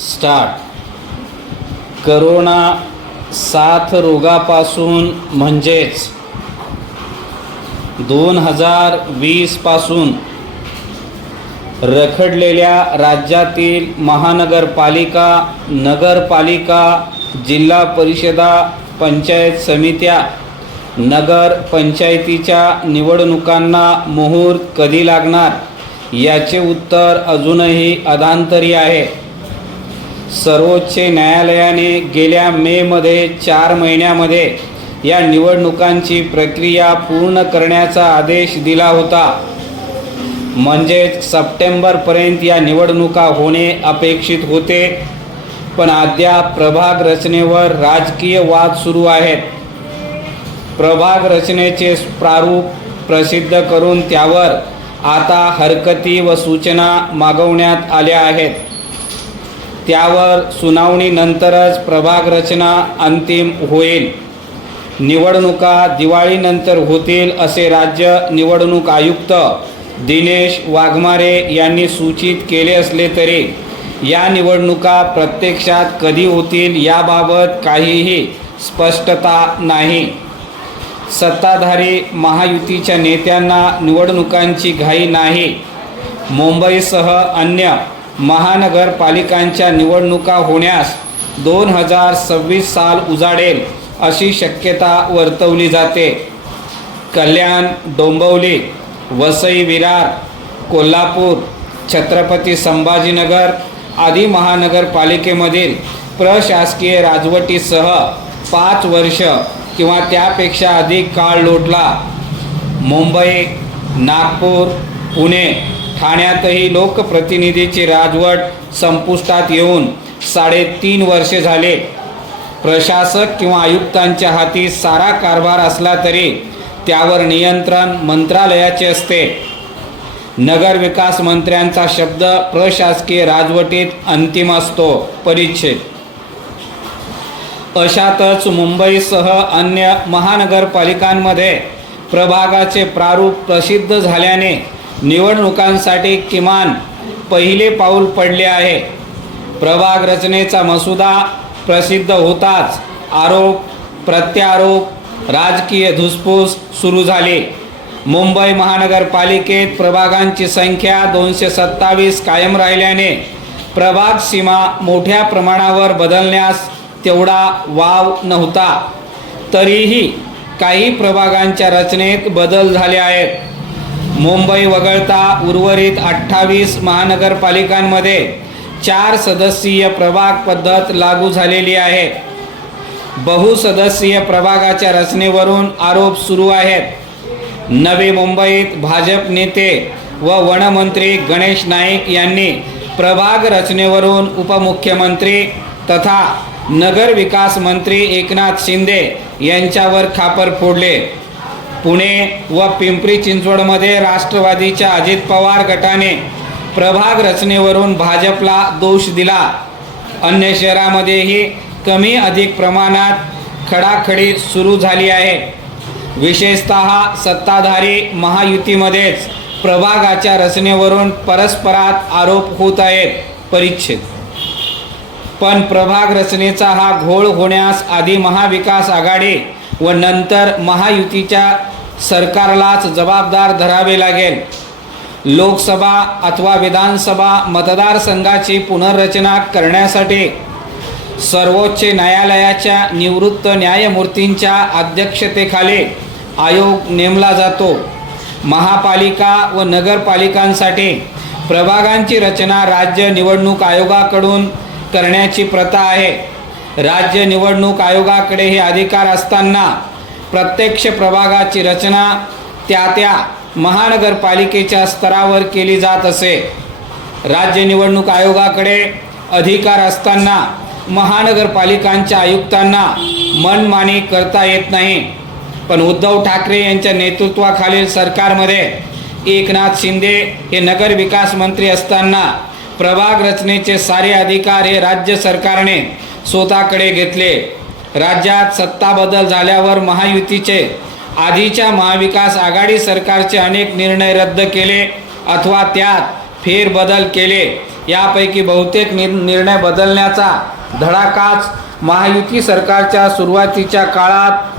Start. Corona साथ रोगापासून म्हणजेच 2020 पासून रखडलेल्या राज्यातील महानगरपालिका, नगरपालिका, जिल्हा परिषदा, पंचायत समित्या, नगर पंचायतीच्या निवडणुकांना मुहूर्त कधी लागणार याचे उत्तर अजूनही अधांतरी आहे. सर्वोच्च न्यायालयाने गेल्या मेमध्ये 4 महिन्यामध्ये या निवडणुकांची प्रक्रिया पूर्ण करण्याचा आदेश दिला होता. म्हणजेच सप्टेंबरपर्यंत या निवडणुका होणे अपेक्षित होते. पण अद्याप प्रभाग रचनेवर राजकीय वाद सुरू आहेत. प्रभाग रचनेचे प्रारूप प्रसिद्ध करून त्यावर आता हरकती व सूचना मागवण्यात आल्या आहेत. त्यावर सुनावणीनंतरच प्रभाग रचना अंतिम होईल. निवडणुका दिवाळीनंतर होतील असे राज्य निवडणूक आयुक्त दिनेश वाघमारे यांनी सूचित केले असले तरी या निवडणुका प्रत्यक्षात कधी होतील याबाबत काहीही स्पष्टता नाही. सत्ताधारी महायुतीच्या नेत्यांना निवडणुकांची घाई नाही. मुंबईसह अन्य महानगरपालिकांच्या निवडणुका होण्यास 2026 साल उजाडेल अशी शक्यता वर्तवली जाते. कल्याण, डोंबिवली, वसई विरार, कोल्हापूर, छत्रपती संभाजीनगर आदी महानगरपालिकेमधील प्रशासकीय राजवटीसह 5 वर्ष किंवा त्यापेक्षा अधिक काळ लोटला. मुंबई, नागपूर, पुणे, ठाण्यातही लोकप्रतिनिधीची राजवट संपुष्टात येऊन 3.5 वर्षे झाले. प्रशासक किंवा आयुक्तांच्या हाती सारा कारभार असला तरी त्यावर नियंत्रण मंत्रालयाचे असते. नगरविकास मंत्र्यांचा शब्द प्रशासकीय राजवटीत अंतिम असतो. परिच्छेद. अशातच मुंबईसह अन्य महानगरपालिकांमध्ये प्रभागाचे प्रारूप प्रसिद्ध झाल्याने निवडणुकांसाठी किमान पहिले पाऊल पडले आहे. प्रभाग रचनेचा मसुदा प्रसिद्ध होताच आरोप प्रत्यारोप, राजकीय धुसफूस सुरू झाली. मुंबई महानगरपालिकेत प्रभागांची संख्या 227 कायम राहिल्याने प्रभाग सीमा मोठ्या प्रमाणावर बदलण्यास तेवढा वाव नव्हता. तरीही काही प्रभागांच्या रचनेत बदल झाले आहेत. मुंबई वगळता उर्वरित 28 महानगरपालिकांमध्ये 4 सदस्यीय प्रभाग पद्धत लागू झालेली आहे. बहुसदस्यीय प्रभागाच्या रचनेवरून आरोप सुरू आहेत. नवी मुंबईत भाजप नेते व वनमंत्री गणेश नाईक यांनी प्रभाग रचनेवरून उपमुख्यमंत्री तथा नगर विकास मंत्री एकनाथ शिंदे यांच्यावर खापर फोडले. पुणे व पिंपरी चिंचवडमध्ये राष्ट्रवादीच्या अजित पवार गटाने प्रभाग रचनेवरून भाजपला दोष दिला. अन्य शहरांमध्येही कमी अधिक प्रमाणात खडाखडी सुरू झाली आहे. विशेषतः सत्ताधारी महायुतीमध्येच प्रभागाच्या रचनेवरून परस्परात आरोप होत आहेत. परिच्छेद. पण प्रभाग रचनेचा हा घोळ होण्यास आधी महाविकास आघाडी व नंतर महायुतीच्या सरकारलाच जबाबदार धरावे लागेल. लोकसभा अथवा विधानसभा मतदारसंघाची पुनर्रचना करण्यासाठी सर्वोच्च न्यायालयाच्या निवृत्त न्यायमूर्तींच्या अध्यक्षतेखाली आयोग नेमला जातो. महापालिका व नगरपालिकांसाठी प्रभागांची रचना राज्य निवडणूक आयोगाकडून करण्याची प्रथा आहे. राज्य निवडणूक आयोगाकडे हे अधिकार असताना प्रत्यक्ष प्रभागाची रचना त्या महानगरपालिकेच्या स्तरावर केली जात असे. राज्य निवडणूक आयोगाकडे अधिकार असताना महानगरपालिकांच्या आयुक्तांना मनमानी करता येत नाही. पण उद्धव ठाकरे यांच्या नेतृत्वाखालील सरकारमध्ये एकनाथ शिंदे हे नगर विकास मंत्री असताना प्रभाग रचनेचे सारे अधिकार हे राज्य सरकारने स्वतःकडे घेतले. राज्यात सत्ता बदल झाल्यावर महायुतीचे आधीच्या महाविकास आघाडी सरकारचे अनेक निर्णय रद्द केले अथवा त्यात फेरबदल केले. यापैकी बहुतेक निर्णय बदलण्याचा धडाकाच महायुती सरकारच्या सुरुवातीच्या काळात